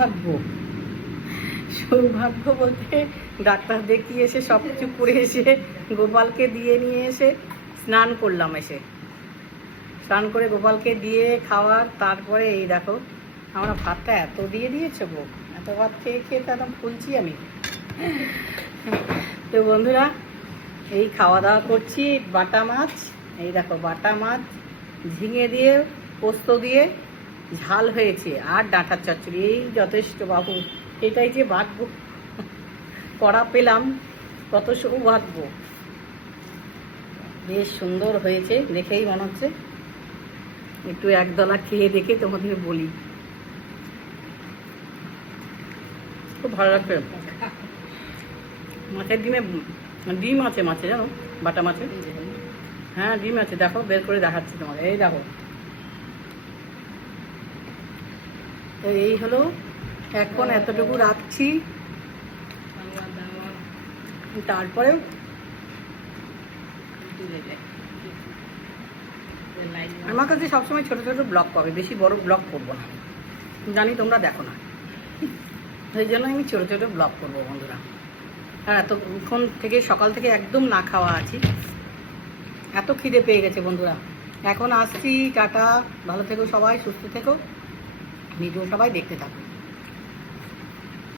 ভাগ্য সৌভাগ্য বলতে ডাক্তার দেখিয়ে এসে সব কিছু করে এসে গোপালকে দিয়ে নিয়ে এসে স্নান করলাম। স্নান করে গোপালকে দিয়ে খাওয়ার তারপরে এই দেখো আমরা ভাতটা এত দিয়ে দিয়েছে গো, এত ভাত খেয়ে খেয়ে তো একদম ফুলছি আমি। তো বন্ধুরা এই খাওয়া দাওয়া করছি। বাটা মাছ, এই দেখো বাটা মাছ ঝিঙে দিয়ে পোস্ত দিয়ে ঝাল হয়েছে, আর ডাঁটার চচ্চড়ি, এই যথেষ্ট বাবু। এটাই যে ভাগ্য করা পেলাম, কত সৌভাগ্য। বেশ সুন্দর হয়েছে, দেখেই মনে হচ্ছে। একটু একদলা খেয়ে দেখে তোমাদের বলি, খুব ভালো লাগবে। মাছের ডিম আছে মাছে, জানো, বাটা মাছে। হ্যাঁ ডিম আছে, দেখো বের করে দেখাচ্ছি তোমার। এই দেখো, এই হলো। এখন এতটুকু রাখছি, তারপরে আমার কাছে সবসময় ছোট ছোট ব্লগ পাবে, বেশি বড় ব্লগ করবো না, জানি তোমরা দেখো না, সেই জন্য আমি ছোট ছোট ব্লগ করবো বন্ধুরা। আর এতক্ষণ থেকে সকাল থেকে একদম না খাওয়া আছি, এত খিদে পেয়ে গেছে বন্ধুরা। এখন আসছি, টাটা, ভালো থেকো সবাই, সুস্থ থেকো, ভিডিও সবাই দেখতে থাকো।